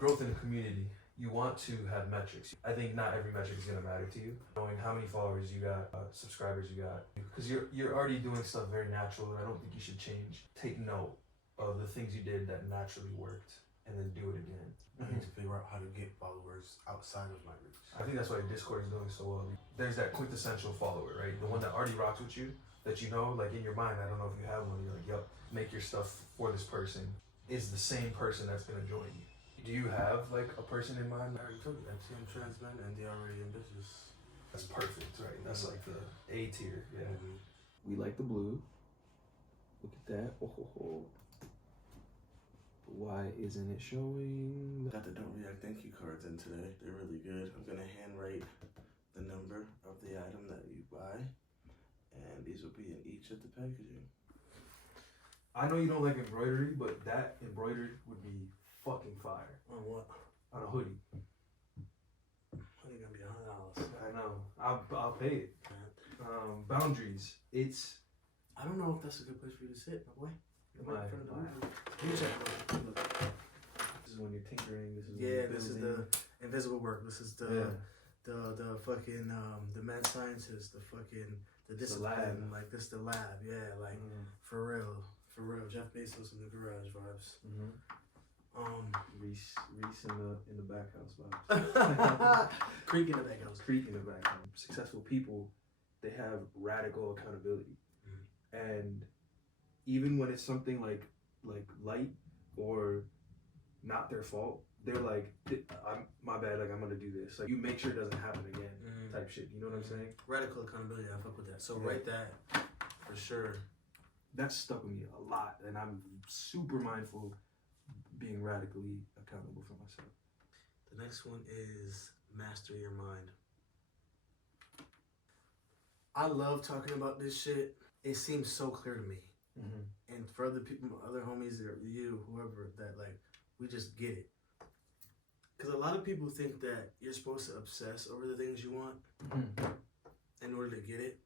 growth in a community, you want to have metrics. I think not every metric is gonna matter to you. Knowing how many followers you got, subscribers you got, because you're already doing stuff very natural, and I don't think you should change. Take note of the things you did that naturally worked, and then do it again. I need to figure out how to get followers outside of my reach. I think that's why Discord is doing so well. There's that quintessential follower, right? The one that already rocks with you, that you know, like in your mind. I don't know if you have one. You're like, yep, make your stuff for this person. Is the same person that's gonna join you. Do you have like a person in mind? I already told you, FTM trans men, and they already in business. That's perfect, right? That's like the A tier. Yeah. Mm-hmm. We like the blue. Look at that. Oh, ho, ho. Why isn't it showing? Got the Don't React thank you cards in today. They're really good. I'm gonna handwrite the number of the item that you buy, and these will be in each of the packaging. I know you don't like embroidery, but that embroidered would be fucking fire. On what? On a hoodie. Hoodie gonna be $100. I know. I'll pay it. Boundaries. It's. I don't know if that's a good place for you to sit, my boy. Why? You check. This is when you're tinkering. This is when Yeah, you're this is building. the invisible work. This is the fucking the mad scientist, the discipline. lab. Like this the lab. Yeah, like for real. Jeff Bezos in the garage vibes. Reese in the back house vibes. Creek in the back house. Creek in the back house. Successful people, they have radical accountability, and even when it's something like light or not their fault, they're like, I'm my bad. Like I'm gonna do this. Like you make sure it doesn't happen again. Type shit. You know what I'm saying? Radical accountability. I fuck with that. So write that for sure. That's stuck with me a lot, and I'm super mindful being radically accountable for myself. The next one is master your mind. I love talking about this shit. It seems so clear to me. And for other people, other homies, or you, whoever, that like, we just get it. Because a lot of people think that you're supposed to obsess over the things you want in order to get it.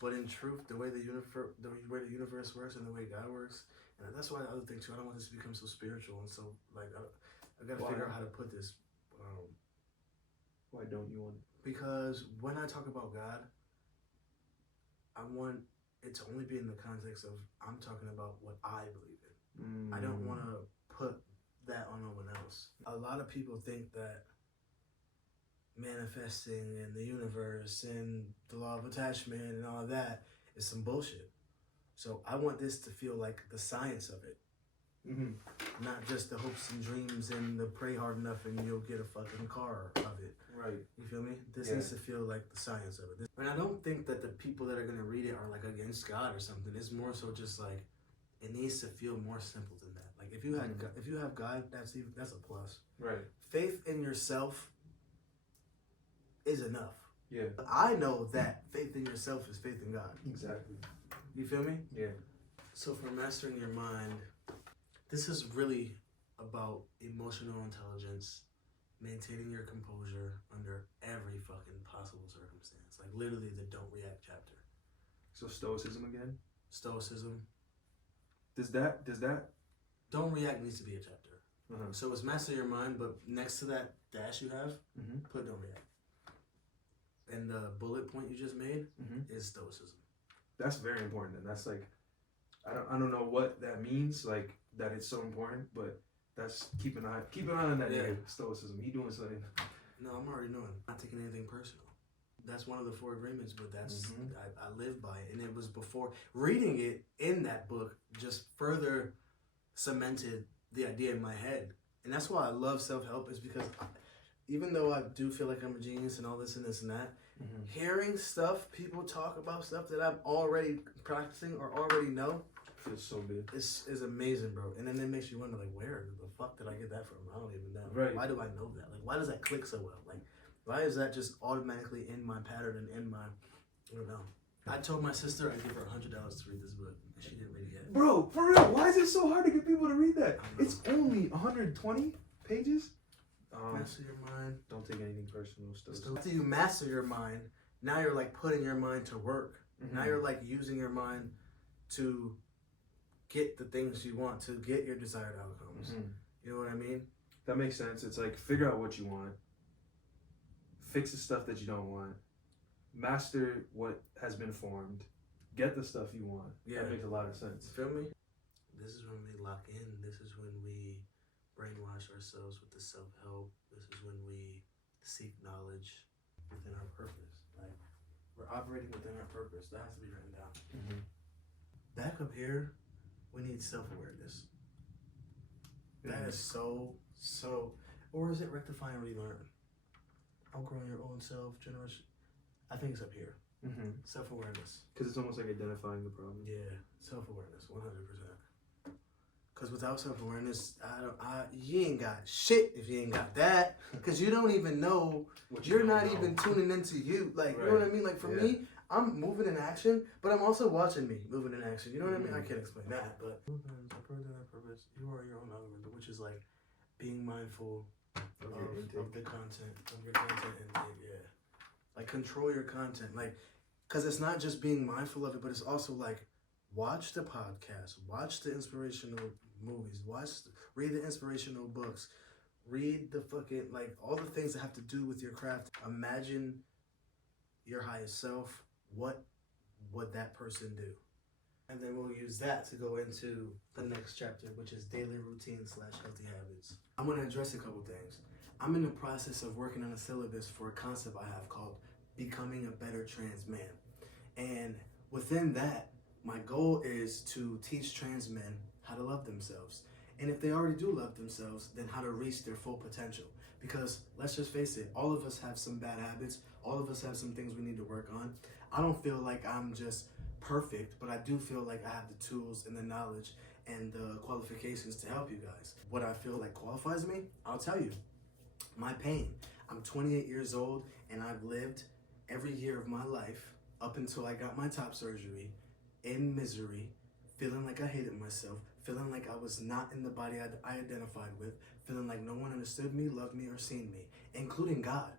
But in truth, the way the universe works and the way God works, and that's why the other thing too, I don't want this to become so spiritual and so like I gotta figure out how to put this. Why don't you want it? Because when I talk about God, I want it to only be in the context of I'm talking about what I believe in. I don't want to put that on no one else. A lot of people think that manifesting and the universe and the law of attachment and all that is some bullshit. So I want this to feel like the science of it. Not just the hopes and dreams and the pray hard enough and you'll get a fucking car of it. Right. You feel me? This needs to feel like the science of it. And I don't think that the people that are going to read it are like against God or something. It's more so just like it needs to feel more simple than that. Like if you have God, that's a plus. Right. Faith in yourself is enough. Yeah. I know that faith in yourself is faith in God. Exactly. You feel me? Yeah. So for mastering your mind, this is really about emotional intelligence, maintaining your composure under every fucking possible circumstance. Like literally the don't react chapter. So stoicism again? Stoicism. Does that Don't react needs to be a chapter. So it's master your mind, but next to that dash you have, put don't react. And the bullet point you just made is stoicism. That's very important, and that's like, I don't know what that means, like that it's so important, but that's keep an eye on that nigga, stoicism. He doing something. No, I'm already knowing. Not taking anything personal. That's one of the 4 agreements, but that's I live by it, and it was before reading it in that book just further cemented the idea in my head, and that's why I love self-help. Is because even though I do feel like I'm a genius and all this and this and that, hearing stuff, people talk about stuff that I'm already practicing or already know, feels so good. Is amazing, bro. And then it makes you wonder, like, where the fuck did I get that from? I don't even know. Right. Why do I know that? Like, why does that click so well? Like, why is that just automatically in my pattern and in my, I don't know. I told my sister I'd give her $100 to read this book, and she didn't read it yet. Bro, for real, why is it so hard to get people to read that? It's only 120 pages. Master your mind. Don't take anything personal. Still. After you master your mind, now you're like putting your mind to work. Now you're like using your mind to get the things you want, to get your desired outcomes. You know what I mean? That makes sense. It's like figure out what you want, fix the stuff that you don't want, master what has been formed, get the stuff you want. Yeah. That makes a lot of sense. Feel me? This is when we lock in. This is when we brainwash ourselves with the self-help. This is when we seek knowledge within our purpose. Like, we're operating within our purpose. That has to be written down. Mm-hmm. Back up here, we need self-awareness. That is so, or is it rectify and relearn? Outgrowing your own self, generation. I think it's up here. Mm-hmm. Self-awareness. Because it's almost like identifying the problem. Yeah, self-awareness, 100%. Because without self-awareness, you ain't got shit if you ain't got that. Because you don't even know, you're not even tuning into you. Like, you know what I mean? Like, for me, I'm moving in action, but I'm also watching me moving in action. You know what I mean? I can't explain that, but purpose, you are your own algorithm, which is like being mindful of the content, of your content intake, yeah. Like, control your content. Like, because it's not just being mindful of it, but it's also like, watch the podcast, watch the inspirational movies, read the inspirational books, read the fucking, like, all the things that have to do with your craft. Imagine your highest self. What would that person do? And then we'll use that to go into the next chapter, which is daily routine / healthy habits. I'm going to address a couple things. I'm in the process of working on a syllabus for a concept I have called Becoming a Better Trans Man. And within that, my goal is to teach trans men how to love themselves. And if they already do love themselves, then how to reach their full potential. Because let's just face it, all of us have some bad habits. All of us have some things we need to work on. I don't feel like I'm just perfect, but I do feel like I have the tools and the knowledge and the qualifications to help you guys. What I feel like qualifies me, I'll tell you. My pain. I'm 28 years old and I've lived every year of my life up until I got my top surgery in misery, feeling like I hated myself, feeling like I was not in the body I identified with, feeling like no one understood me, loved me, or seen me, including God.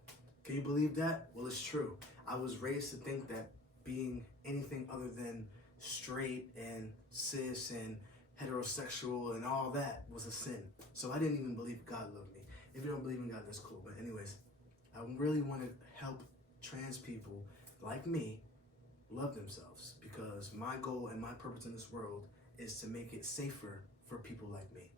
Can you believe that? Well, it's true. I was raised to think that being anything other than straight and cis and heterosexual and all that was a sin. So I didn't even believe God loved me. If you don't believe in God, that's cool. But anyways, I really want to help trans people like me love themselves, because my goal and my purpose in this world is to make it safer for people like me.